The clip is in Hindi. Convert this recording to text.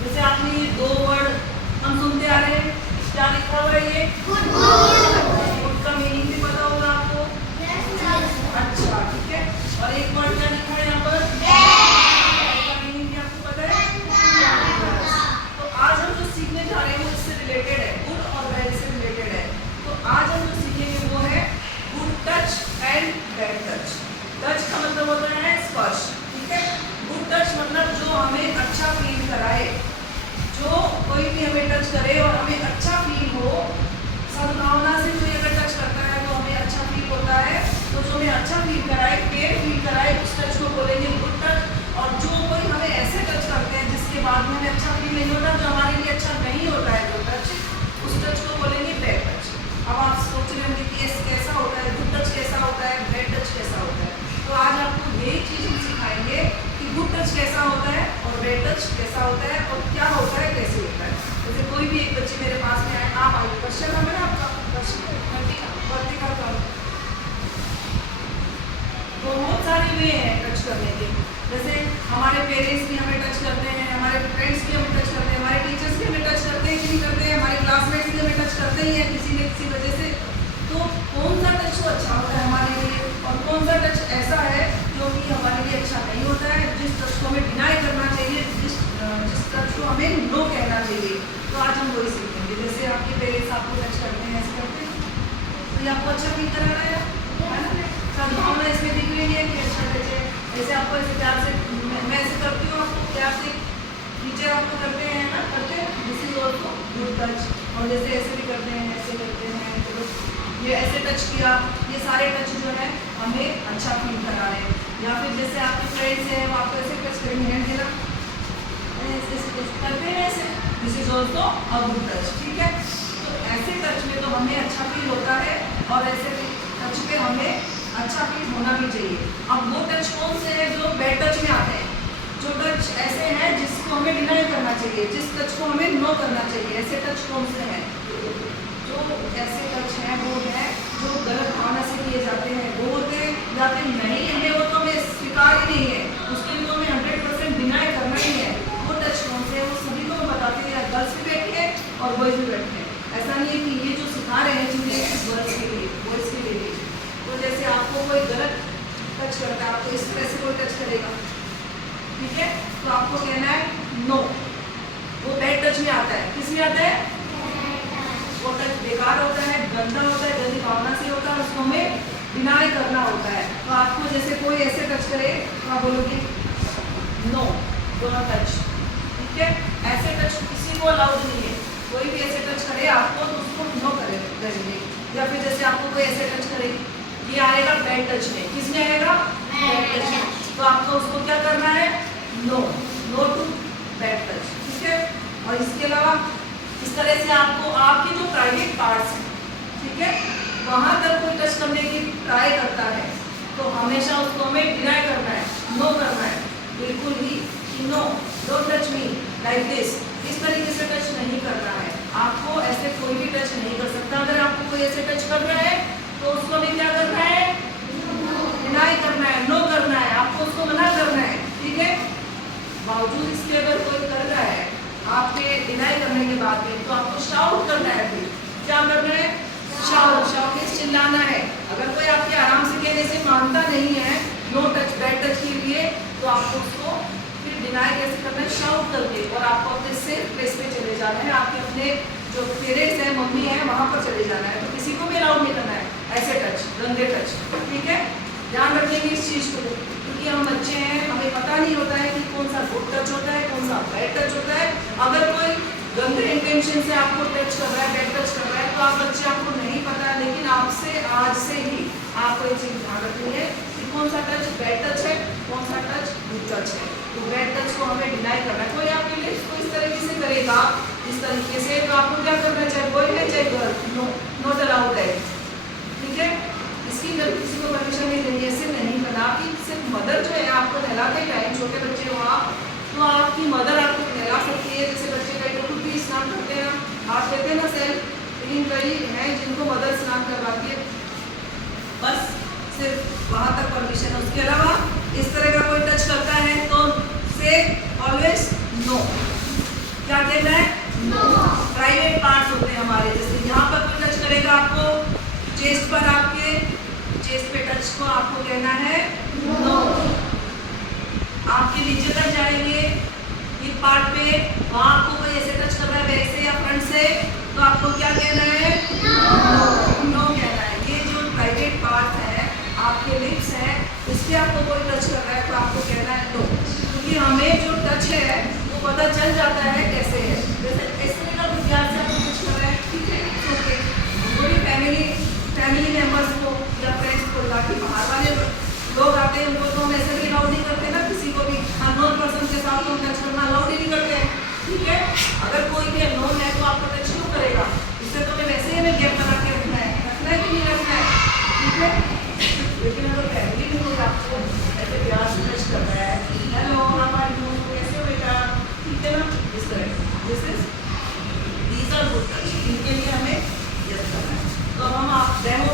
जैसे आपने ये दो वर्ड हम सुनते आ रहे हैं, क्या लिखा हुआ है ये गुड का मीनिंग भी पता होगा आपको। अच्छा ठीक है, और एक वर्ड क्या लिखा है यहाँ पर का मीनिंग भी आपको पता है। तो आज हम जो सीखने जा रहे हैं वो इससे रिलेटेड है, गुड और बैड से रिलेटेड है। तो आज हम जो सीखेंगे वो है good touch and bad touch. Touch का मतलब होता है स्पर्श, ठीक है। गुड टच मतलब जो हमें अच्छा फील कराए, जो कोई भी हमें टच करे और हमें अच्छा फील हो, सद्भावना से कोई अगर टच करता है तो हमें अच्छा फील होता है। तो जो हमें अच्छा फील कराए, केयर फील कराए, उस टच को बोलेंगे गुड टच। और जो कोई हमें ऐसे टच करते हैं जिसके बाद में हमें अच्छा फील नहीं होता, जो हमारे लिए अच्छा नहीं होता है वो टच, उस टच को बोलेंगे बैड टच। अब आप सोच रहे होंगे कि ये कैसा होता है, गुड टच कैसा होता है, बैड टच कैसा होता है। तो आज आपको यही चीज़ हम सिखाएंगे कि गुड टच कैसा होता है और बैड टच कैसा होता है और क्या होता है, कैसे होता है। जैसे कोई भी एक बच्चे मेरे पास में आए, आप आइए, क्वेश्चन है ना आपका, वर्तिका का बहुत सारे वे हैं टच करने के। जैसे हमारे पेरेंट्स भी हमें टच करते हैं, हमारे फ्रेंड्स भी हमें टच करते हैं, हमारे टीचर्स भी हमें टच करते हैं कि नहीं करते हैं, हमारे क्लासमेट्स भी हमें टच करते ही हैं किसी न किसी वजह से। तो कौन सा टच तो अच्छा होता है हमारे लिए और कौन सा टच ऐसा है जो कि हमारे लिए अच्छा नहीं होता है, जिस टच को हमें डिनाई करना चाहिए, जिस टच को हमें नो कहना चाहिए। तो आज हम वही सीखेंगे। जैसे आपके पेरेंट्स आपको टच करते हैं, ऐसे करते हैं, तो ये आपको अच्छा फील करा रहा है ना। सद्भावना इसमें दिख रही है कि अच्छा टच है। जैसे आपको ऐसे प्यार से मैं ऐसे करती हूँ, आपको प्यार से टीचर आपको करते हैं ना, करते हैं, this is also good touch. और जैसे ऐसे भी करते हैं, ऐसे करते हैं, तो ये ऐसे टच किया, ये सारे टच जो है हमें अच्छा फील करा रहे हैं। या फिर जैसे आपके फ्रेंड्स हैं वो आपको ऐसे टच करेंगे, हैंड देना, ऐसे ऐसे करते हैं, ऐसे, this is also a good touch, ठीक है। तो ऐसे टच में तो हमें अच्छा फील होता है और ऐसे टच पे हमें अच्छा फील होना भी चाहिए। अब वो टच कौन से हैं जो बैड टच में आते हैं, जो टच ऐसे हैं जिसको हमें डिनाई करना चाहिए, जिस टच को हमें नो करना चाहिए, ऐसे टच कौन से हैं। जो ऐसे टच हैं वो है जो गलत भावना से किए जाते हैं, वो होते जाते नहीं है, वो तो हमें स्वीकार ही नहीं है, उसके लिए तो हमें 100% डिनाई करना ही है। वो टच कौन से है वो सभी को हम बताते हैं, गर्ल्स भी बैठे हैं और बॉयज भी बैठे हैं। ऐसा नहीं है कि ये जो सिखा रहे हैं चीज़ें गर्ल्स के लिए, बॉयज़ के लिए भी। तो जैसे आपको कोई गलत टच करता है, आपको इस तरह से कोई टच करेगा, ठीक है, तो आपको कहना है नो, वो बैड टच में आता है। किस में आता है, वो टच बेकार होता है, गंदा होता है, गंदी भावना से होता है, उसको हमें डिनाई करना होता है। तो आपको जैसे कोई ऐसे टच करे तो आप बोलोगे नो, डू नॉट टच, ठीक है। ऐसे टच किसी को अलाउड नहीं है, कोई भी ऐसे टच करे आपको तो उसको नो करेंगे। या फिर जैसे आपको कोई ऐसे टच करे, ये आएगा बैड टच में, किस में आएगा, बैड टच में, तो आपको उसको क्या करना है, no, no to bad touch, ठीक है। और इसके अलावा इस तरह से आपको आपके जो प्राइवेट पार्ट्स हैं, ठीक है, वहाँ तक कोई टच करने की ट्राई करता है तो हमेशा उसको हमें डिनाई करना है, नो करना है, बिल्कुल ही no, don't touch me like this, इस तरीके से टच नहीं करना है। आपको ऐसे कोई भी टच नहीं कर सकता। अगर आपको कोई ऐसे टच कर रहा है तो उसको हमें क्या करना है, डिनाई करना है, नो करना है, आपको उसको मना करना है, ठीक है। बावजूद इसके अगर कोई कर रहा है आपके डिनाई करने के बाद में, तो आपको शाउट करना है। फिर क्या करना है, शाउट, शाउट मींस चिल्लाना है। अगर कोई आपके आराम से कहने से मानता नहीं है नो टच बैड टच के लिए, तो आपको उसको फिर डिनाई कैसे करना है, शाउट करके, और आपको अपने सेफ प्लेस पे चले जाना है, आपके अपने जो पेरेंट्स हैं, मम्मी है, वहाँ पर चले जाना है। तो किसी को भी अलाउड नहीं करना है ऐसे टच, गंदे टच, ठीक है। ध्यान रखेंगे इस चीज़ को, क्योंकि हम बच्चे हैं, हमें पता नहीं होता है कि कौन सा गुड टच होता है, कौन सा बैड टच होता है। अगर कोई गंदे इंटेंशन से आपको टच कर रहा है, बैड टच कर रहा है, तो आप बच्चे, आपको नहीं पता, लेकिन आपसे आज से ही आपको ये चीज़ ध्यान रखनी है कि कौन सा टच बैड टच है, कौन सा टच गुड टच है। तो बैड टच को हमें डिनाई करना है। कोई आपके लिए इसको इस तरीके से करेगा, इस तरीके से, तो आपको क्या करना है, चाहे बॉय है चाहे गर्ल, नो, नॉट अलाउड है, ठीक है। इसकी किसी को परमिशन नहीं देनी है, सिर्फ नहीं करना। आपकी सिर्फ मदर जो है आपको नहलाते टाइम, छोटे बच्चे हो आप, तो आपकी मदर आपको नहला सकती है। जैसे बच्चे कई लोग भी स्नान करते हैं, हाथ लेते हैं ना सेल्फ, लेकिन कई हैं जिनको मदर स्नान करवाती है, बस सिर्फ वहाँ तक परमिशन है। उसके अलावा इस तरह का कोई टच करता है तो से ऑलवेज नो, को आपको कहना है नो। आपके नीचे तक जाएंगे ये पार्ट पे, वहाँ आपको कोई ऐसे टच कर रहा है बैक से या फ्रंट से, तो आपको क्या कहना है? नो कहना है। ये जो प्राइवेट पार्ट है, आपके लिप्स है, इस पे आपको कोई टच कर रहा है तो आपको कहना है नो। क्योंकि हमें जो टच है वो पता चल जाता है कैसे है। जैसे ऐसे का प्यार से आपको टच कर रहा है, ठीक है, ओके। कोई फैमिली मेंबर्स को या फ्रेंड्स को, बाकी बाहर वाले लोग आते हैं उनको तो हम ऐसे भी अलाउ नहीं करते ना, किसी को भी अननोन पर्सन के साथ तो टच करना अलाउ नहीं करते हैं, ठीक है। अगर कोई भी अननोन है तो आपको टच क्यों करेगा? इससे तो हमें वैसे ही हमें गैप बना के रखना है कि नहीं रखना है, ठीक है। लेकिन अगर फैमिली में कोई आपको ऐसे प्यार से टच कर रहा है, हेलो हाउ आर यू, कैसे हो बेटा, ठीक है ना, इस तरह, this is these are good touch, इनके लिए हमें यस करना है। तो हम आप डेमो